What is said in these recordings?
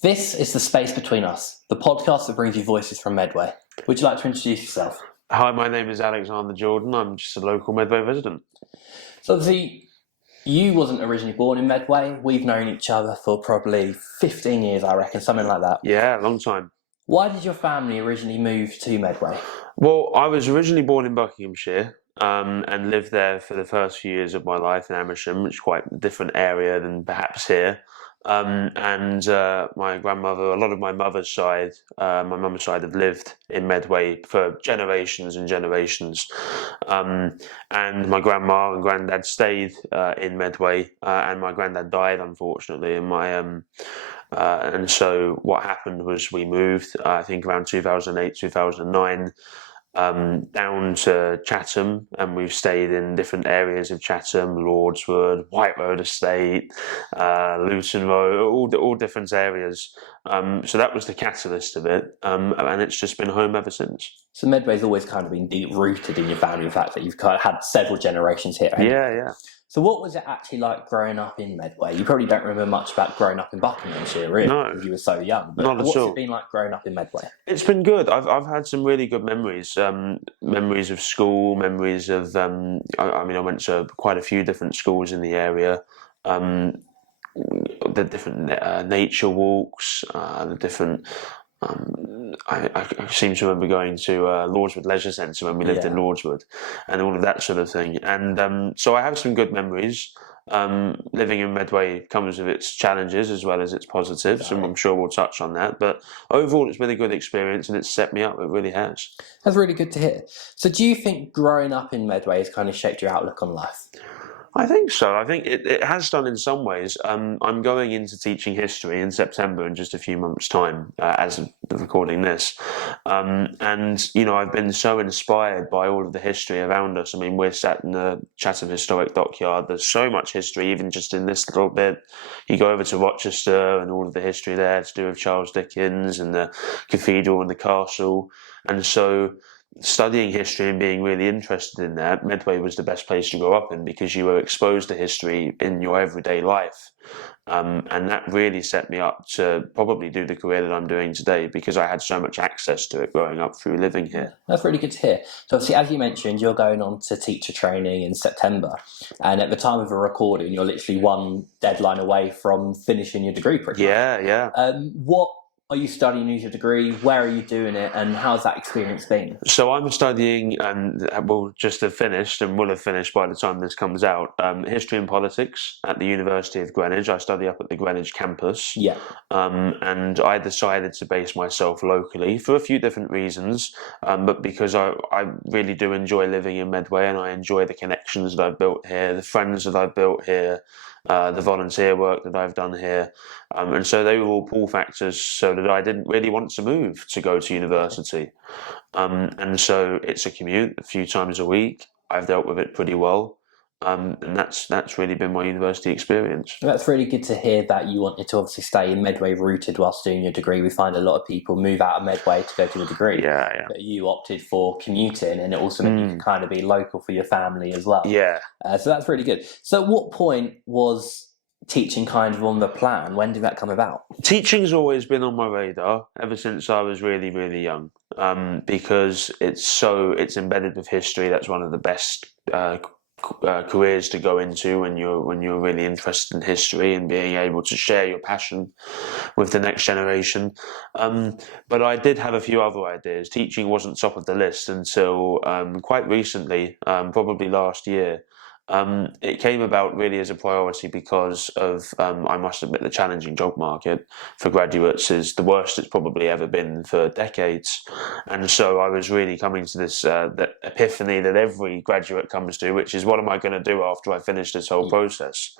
This is The Space Between Us, the podcast that brings you voices from Medway. Would you like to introduce yourself? Hi, my name is Alexander Jordan. I'm just a local Medway resident. So obviously, you wasn't originally born in Medway. We've known each other for probably 15 years, I reckon, something like that. Yeah, long time. Why did your family originally move to Medway? Well, I was originally born in Buckinghamshire and lived there for the first few years of my life in Amersham, which is quite a different area than perhaps here. My grandmother, a lot of my mum's side have lived in Medway for generations and generations. And my grandma and granddad stayed in Medway, and my granddad died, unfortunately. And so what happened was we moved, I think around 2008, 2009, down to Chatham, and we've stayed in different areas of Chatham, Lordswood, White Road Estate, Luton Road, all different areas. So that was the catalyst of it, and it's just been home ever since. So Medway's always kind of been deep rooted in your family, the fact that you've kind of had several generations here. Yeah. So what was it actually like growing up in Medway? You probably don't remember much about growing up in Buckinghamshire, really, because you were so young. But not at all. What's it been like growing up in Medway? It's been good. I've had some really good memories. Memories of school, memories of. I went to quite a few different schools in the area. The different nature walks, the different. I seem to remember going to Lordswood Leisure Centre when we lived in Lordswood, and all of that sort of thing. And so I have some good memories. Living in Medway comes with its challenges as well as its positives, and I'm sure we'll touch on that. But overall, it's been a good experience, and it's set me up. It really has. That's really good to hear. So do you think growing up in Medway has kind of shaped your outlook on life? I think so. I think it has done in some ways. I'm going into teaching history in September in just a few months' time, as of recording this. I've been so inspired by all of the history around us. I mean, we're sat in the Chatham Historic Dockyard. There's so much history, even just in this little bit. You go over to Rochester and all of the history there to do with Charles Dickens and the cathedral and the castle. And so studying history and being really interested in that, Medway was the best place to grow up in because you were exposed to history in your everyday life. And that really set me up to probably do the career that I'm doing today because I had so much access to it growing up through living here. That's really good to hear. So obviously, as you mentioned, you're going on to teacher training in September. And at the time of a recording, you're literally one deadline away from finishing your degree pretty much. Yeah. What are you studying as your degree? Where are you doing it? And how's that experience been? So I'm studying, just have finished and will have finished by the time this comes out, history and politics at the University of Greenwich. I study up at the Greenwich campus. Yeah. And I decided to base myself locally for a few different reasons, but because I really do enjoy living in Medway and I enjoy the connections that I've built here, the friends that I've built here, the volunteer work that I've done here. And so they were all pull factors so that I didn't really want to move to go to university. And so it's a commute a few times a week. I've dealt with it pretty well. And that's really been my university experience. That's really good to hear that you wanted to obviously stay in Medway rooted whilst doing your degree. We find a lot of people move out of Medway to go to a degree. Yeah. But you opted for commuting, and it also meant you could kind of be local for your family as well. Yeah. So that's really good. So at what point was teaching kind of on the plan? When did that come about? Teaching's always been on my radar ever since I was really, really young, because it's embedded with history. That's one of the best careers to go into when you're really interested in history and being able to share your passion with the next generation. But I did have a few other ideas. Teaching wasn't top of the list until quite recently, probably last year. It came about really as a priority because of, I must admit, the challenging job market for graduates is the worst it's probably ever been for decades. And so I was really coming to this that epiphany that every graduate comes to, which is, what am I going to do after I finish this whole process?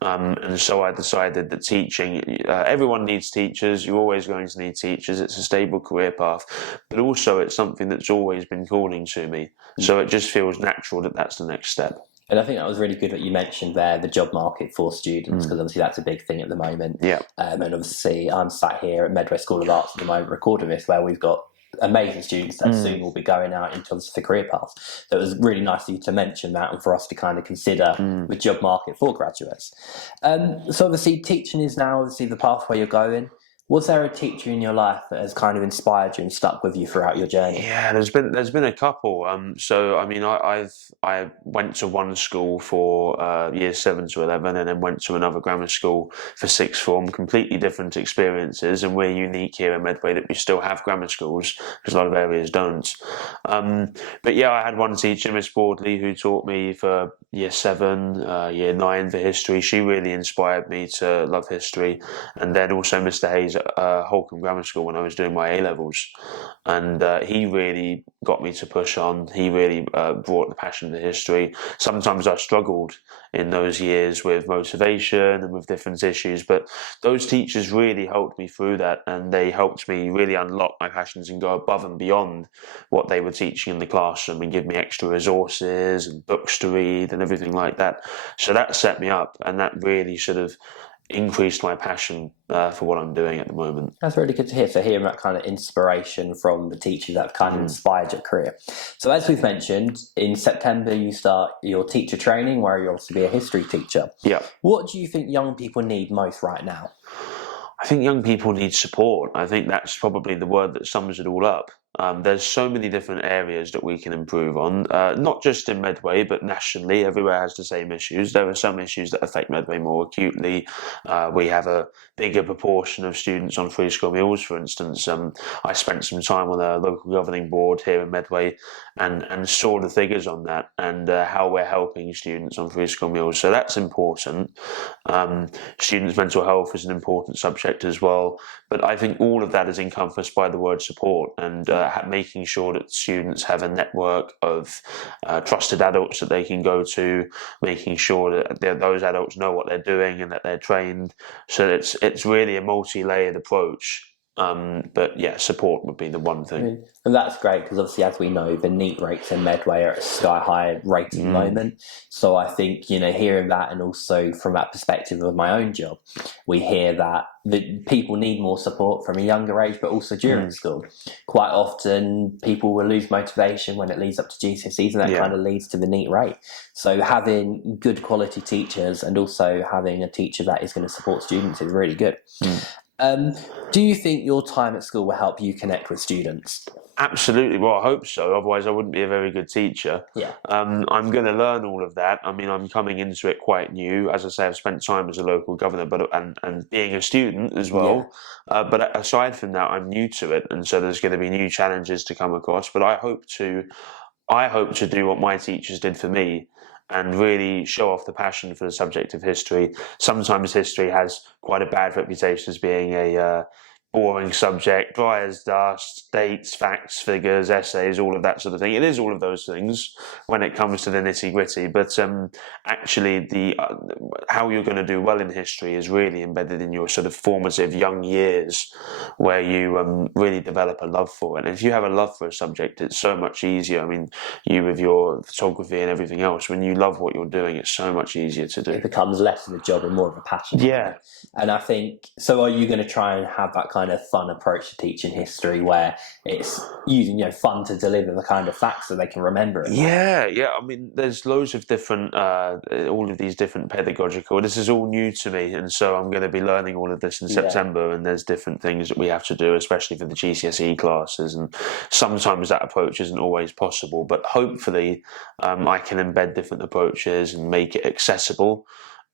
And so I decided that teaching, everyone needs teachers. You're always going to need teachers. It's a stable career path, but also it's something that's always been calling to me. So it just feels natural that that's the next step. And I think that was really good what you mentioned there, the job market for students, because obviously that's a big thing at the moment. Yeah. And obviously I'm sat here at Medway School of Arts at the moment recording this, where we've got amazing students that soon will be going out into the career paths. So it was really nice of you to mention that and for us to kind of consider the job market for graduates. So obviously teaching is now obviously the pathway you're going. Was there a teacher in your life that has kind of inspired you and stuck with you throughout your journey? Yeah, there's been a couple. So I mean, I went to one school for years 7 to 11, and then went to another grammar school for sixth form. Completely different experiences, and we're unique here in Medway that we still have grammar schools because a lot of areas don't. But yeah, I had one teacher, Miss Broadley, who taught me for year 7, year 9 for history. She really inspired me to love history, and then also Mr. Hayes at Holcombe Grammar School when I was doing my A levels, and he really got me to push on. He really brought the passion to history. Sometimes I struggled in those years with motivation and with different issues, but those teachers really helped me through that, and they helped me really unlock my passions and go above and beyond what they were teaching in the classroom and give me extra resources and books to read and everything like that. So that set me up, and that really sort of increased my passion for what I'm doing at the moment. That's really good to hear. So hearing that kind of inspiration from the teachers that have kind of inspired your career. So as we've mentioned, in September you start your teacher training where you'll also be a history teacher. Yeah. What do you think young people need most right now? I think young people need support. I think that's probably the word that sums it all up. There's so many different areas that we can improve on, not just in Medway, but nationally. Everywhere has the same issues. There are some issues that affect Medway more acutely. We have a bigger proportion of students on free school meals, for instance. I spent some time on a local governing board here in Medway and saw the figures on that and how we're helping students on free school meals. So that's important. Students' mental health is an important subject as well. But I think all of that is encompassed by the word support, and making sure that students have a network of trusted adults that they can go to, making sure that those adults know what they're doing and that they're trained. So it's really a multi-layered approach. But yeah, support would be the one thing. And that's great because obviously, as we know, the NEET rates in Medway are at a sky high rate at the moment. So I think, hearing that, and also from that perspective of my own job, we hear that people need more support from a younger age, but also during school. Quite often, people will lose motivation when it leads up to GCSEs, and that kind of leads to the NEET rate. So having good quality teachers and also having a teacher that is going to support students is really good. Do you think your time at school will help you connect with students? Absolutely. Well, I hope so. Otherwise, I wouldn't be a very good teacher. Yeah. I'm going to learn all of that. I mean, I'm coming into it quite new. As I say, I've spent time as a local governor, and being a student as well. Yeah. But aside from that, I'm new to it, and so there's going to be new challenges to come across. But I hope to do what my teachers did for me, and really show off the passion for the subject of history. Sometimes history has quite a bad reputation as being a boring subject, dry as dust, dates, facts, figures, essays, all of that sort of thing. It is all of those things when it comes to the nitty-gritty, but actually how you're going to do well in history is really embedded in your sort of formative young years, where you really develop a love for it. And if you have a love for a subject, it's so much easier. I mean, you with your photography and everything else, when you love what you're doing, it's so much easier to do. It becomes less of a job and more of a passion. Yeah. And I think, so are you going to try and have that kind of fun approach to teaching history where it's using, fun to deliver the kind of facts so they can remember it? Yeah. I mean, there's loads of different, all of these different pedagogical, this is all new to me. And so I'm going to be learning all of this in September, and there's different things that we have to do, especially for the GCSE classes. And sometimes that approach isn't always possible, but hopefully I can embed different approaches and make it accessible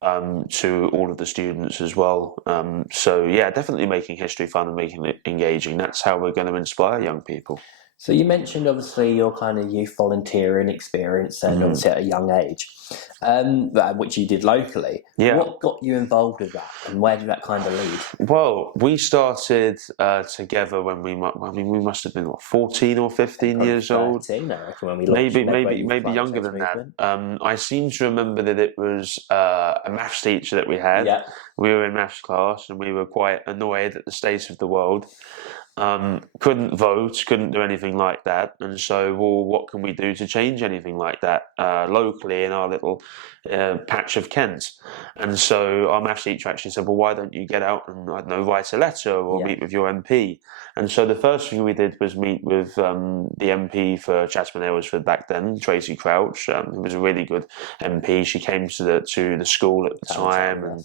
to all of the students as well. So yeah, definitely making history fun and making it engaging. That's how we're going to inspire young people. So you mentioned obviously your kind of youth volunteering experience and obviously at a young age, which you did locally. Yeah. What got you involved with that, and where did that kind of lead? Well, we started together when we must have been 14 or 15 years old. 13, I reckon, when we launched maybe younger than that. I seem to remember that it was a maths teacher that we had. Yeah. We were in maths class and we were quite annoyed at the state of the world. Couldn't vote, couldn't do anything like that, and so, well, what can we do to change anything like that locally in our little patch of Kent. And so our maths teacher actually said, well, why don't you get out and, I don't know, write a letter or meet with your MP? And so the first thing we did was meet with the MP for Chatham and Aylesford back then, Tracy Crouch, who was a really good MP. She came to the school at the time and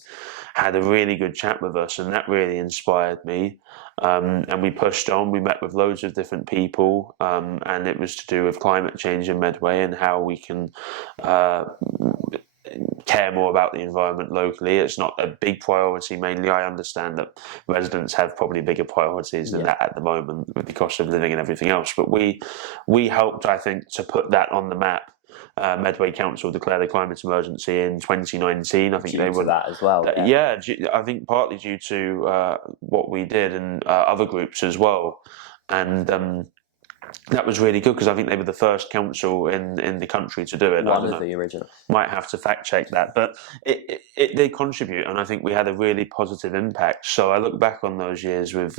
had a really good chat with us, and that really inspired me. And we pushed on. We met with loads of different people, and it was to do with climate change in Medway and how we can care more about the environment locally. It's not a big priority. Mainly, I understand that residents have probably bigger priorities than that at the moment with the cost of living and everything else. But we helped, I think, to put that on the map. Medway Council declared a climate emergency in 2019. I think due they to were that as well. I think partly due to what we did and other groups as well, and that was really good because I think they were the first council in the country to do it. One of the original. Might have to fact check that, but it did contribute, and I think we had a really positive impact. So I look back on those years with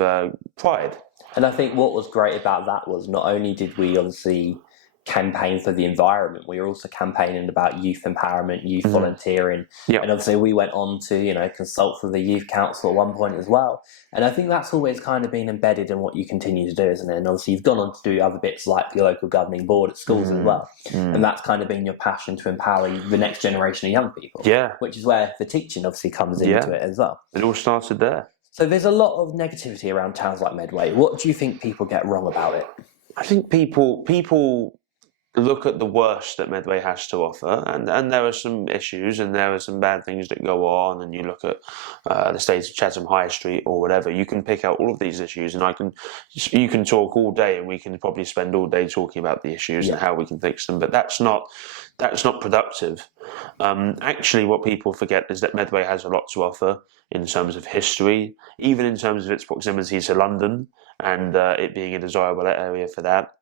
pride. And I think what was great about that was not only did we obviously campaign for the environment, we were also campaigning about youth empowerment, youth volunteering, and obviously we went on to consult with the youth council at one point as well. And I think that's always kind of been embedded in what you continue to do, isn't it? And obviously you've gone on to do other bits like your local governing board at schools as well, and that's kind of been your passion to empower the next generation of young people. Which is where the teaching obviously comes into it as well. It all started there. So there's a lot of negativity around towns like Medway. What do you think people get wrong about it? I think people look at the worst that Medway has to offer, and there are some issues and there are some bad things that go on, and you look at the state of Chatham High Street or whatever, you can pick out all of these issues, and you can talk all day, and we can probably spend all day talking about the issues and how we can fix them, but that's not productive. Actually, what people forget is that Medway has a lot to offer in terms of history, even in terms of its proximity to London and it being a desirable area for that.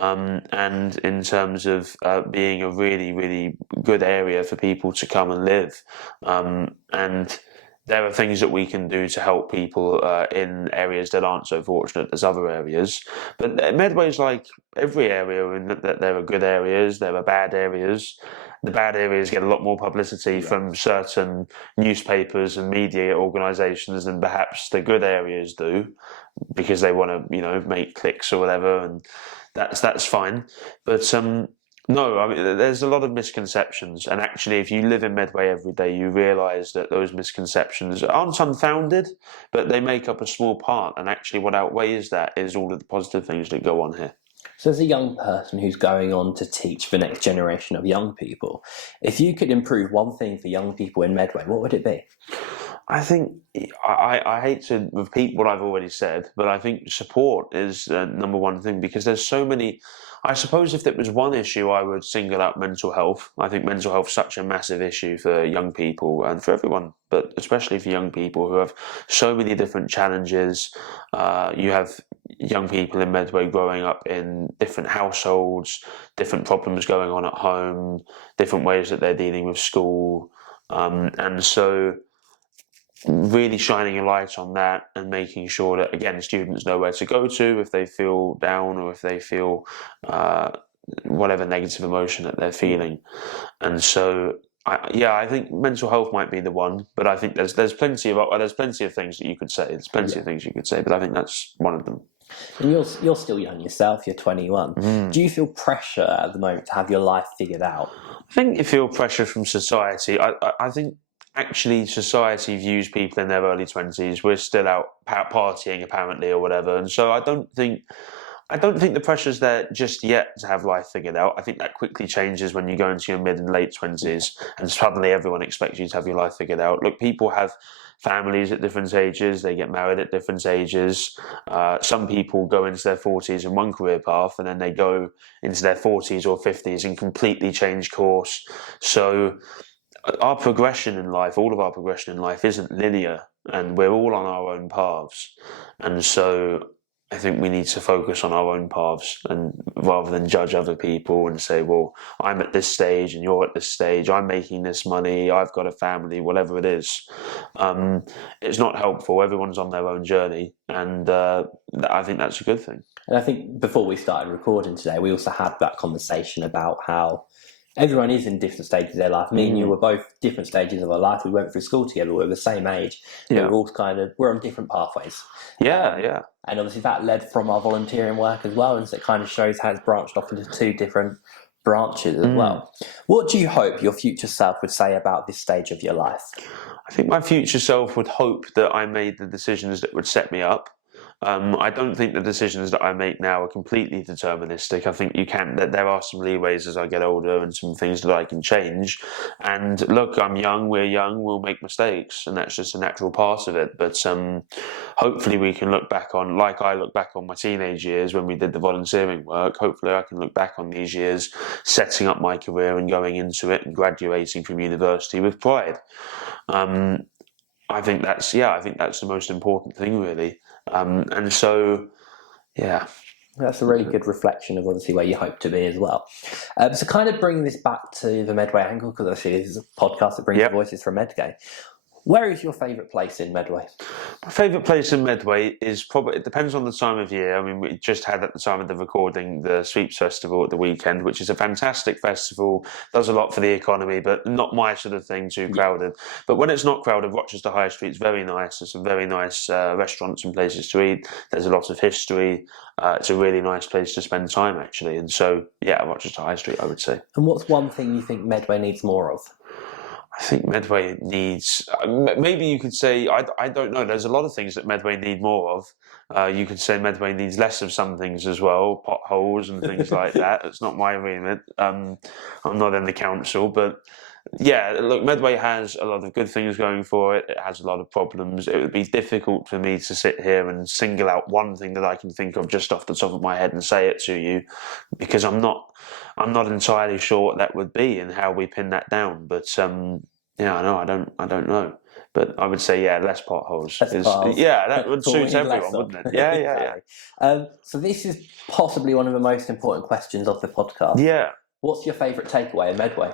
And in terms of being a really, really good area for people to come and live. And there are things that we can do to help people in areas that aren't so fortunate as other areas. But Medway's like every area in that there are good areas, there are bad areas. The bad areas get a lot more publicity from certain newspapers and media organisations than perhaps the good areas do, because they want to, make clicks or whatever, and that's fine. But no, I mean, there's a lot of misconceptions, and actually, if you live in Medway every day, you realise that those misconceptions aren't unfounded, but they make up a small part. And actually, what outweighs that is all of the positive things that go on here. So as a young person who's going on to teach the next generation of young people, if you could improve one thing for young people in Medway, what would it be? I think, I hate to repeat what I've already said, but I think support is the number one thing, because there's so many. I suppose if there was one issue, I would single out mental health. I think mental health is such a massive issue for young people and for everyone, but especially for young people who have so many different challenges. You have young people in Medway growing up in different households, different problems going on at home, different ways that they're dealing with school. And so really shining a light on that and making sure that, again, students know where to go to if they feel down or if they feel whatever negative emotion that they're feeling. And so I think mental health might be the one, but I think there's plenty of things that you could say. There's plenty of things you could say, but I think that's one of them. And you're still young yourself. You're 21. Do you feel pressure at the moment to have your life figured out? I think you feel pressure from society. I think actually society views people in their early 20s. We're still out partying apparently or whatever, and so I don't think the pressure's there just yet to have life figured out. I think that quickly changes when you go into your mid and late 20s and suddenly everyone expects you to have your life figured out. Look, people have families at different ages, they get married at different ages. Some people go into their 40s in one career path and then they go into their 40s or 50s and completely change course. So our progression in life, all of our progression in life isn't linear, and we're all on our own paths. And so I think we need to focus on our own paths, and rather than judge other people and say, well, I'm at this stage and you're at this stage, I'm making this money, I've got a family, whatever it is. It's not helpful. Everyone's on their own journey, and I think that's a good thing. And I think before we started recording today, we also had that conversation about how everyone is in different stages of their life. Me and you were both different stages of our life. We went through school together. We were the same age. Yeah. We're all we're on different pathways. Yeah. And obviously that led from our volunteering work as well. And so it kind of shows how it's branched off into two different branches as well. What do you hope your future self would say about this stage of your life? I think my future self would hope that I made the decisions that would set me up. I don't think the decisions that I make now are completely deterministic. I think that there are some leeways as I get older and some things that I can change. And look, I'm young, we're young, we'll make mistakes, and that's just a natural part of it. But hopefully we can look back on, like I look back on my teenage years when we did the volunteering work, hopefully I can look back on these years setting up my career and going into it and graduating from university with pride. I think that's the most important thing, really. And so, yeah. That's a really good reflection of obviously where you hope to be as well. So kind of bringing this back to the Medway angle, because obviously this is a podcast that brings voices from Medway. Where is your favourite place in Medway? My favourite place in Medway is it depends on the time of year. I mean, we just had at the time of the recording the Sweeps Festival at the weekend, which is a fantastic festival, does a lot for the economy, but not my sort of thing, too crowded. But when it's not crowded, Rochester High Street's very nice. There's some very nice restaurants and places to eat. There's a lot of history. It's a really nice place to spend time, actually. And so, yeah, Rochester High Street, I would say. And what's one thing you think Medway needs more of? I think Medway needs, maybe you could say, I don't know, there's a lot of things that Medway need more of. You could say Medway needs less of some things as well, potholes and things like that. It's not my remit. I'm not in the council, but yeah, look, Medway has a lot of good things going for it. It has a lot of problems. It would be difficult for me to sit here and single out one thing that I can think of just off the top of my head and say it to you, because I'm not entirely sure what that would be and how we pin that down. But I don't know. But I would say, less potholes. Yeah, that would suit everyone, wouldn't it? Yeah. So this is possibly one of the most important questions of the podcast. Yeah. What's your favourite takeaway in Medway?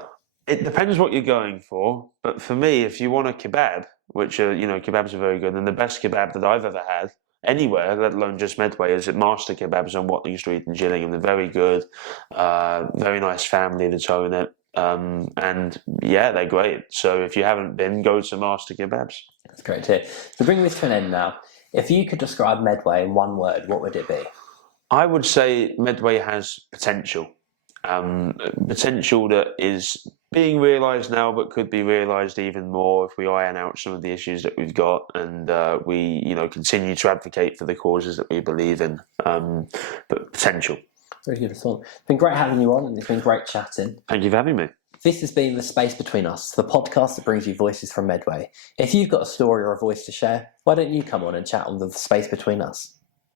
It depends what you're going for, but for me, if you want a kebab, which kebabs are very good, and the best kebab that I've ever had anywhere, let alone just Medway, is at Master Kebabs on Watling Street in Gillingham. They're very good, very nice family that own it, and yeah, they're great. So if you haven't been, go to Master Kebabs. That's great to hear. So bringing this to an end now, if you could describe Medway in one word, what would it be? I would say Medway has potential. Potential that is being realised now, but could be realised even more if we iron out some of the issues that we've got, and we, continue to advocate for the causes that we believe in. But potential. Very good response. It's been great having you on, and it's been great chatting. Thank you for having me. This has been The Space Between Us, the podcast that brings you voices from Medway. If you've got a story or a voice to share, why don't you come on and chat on The Space Between Us?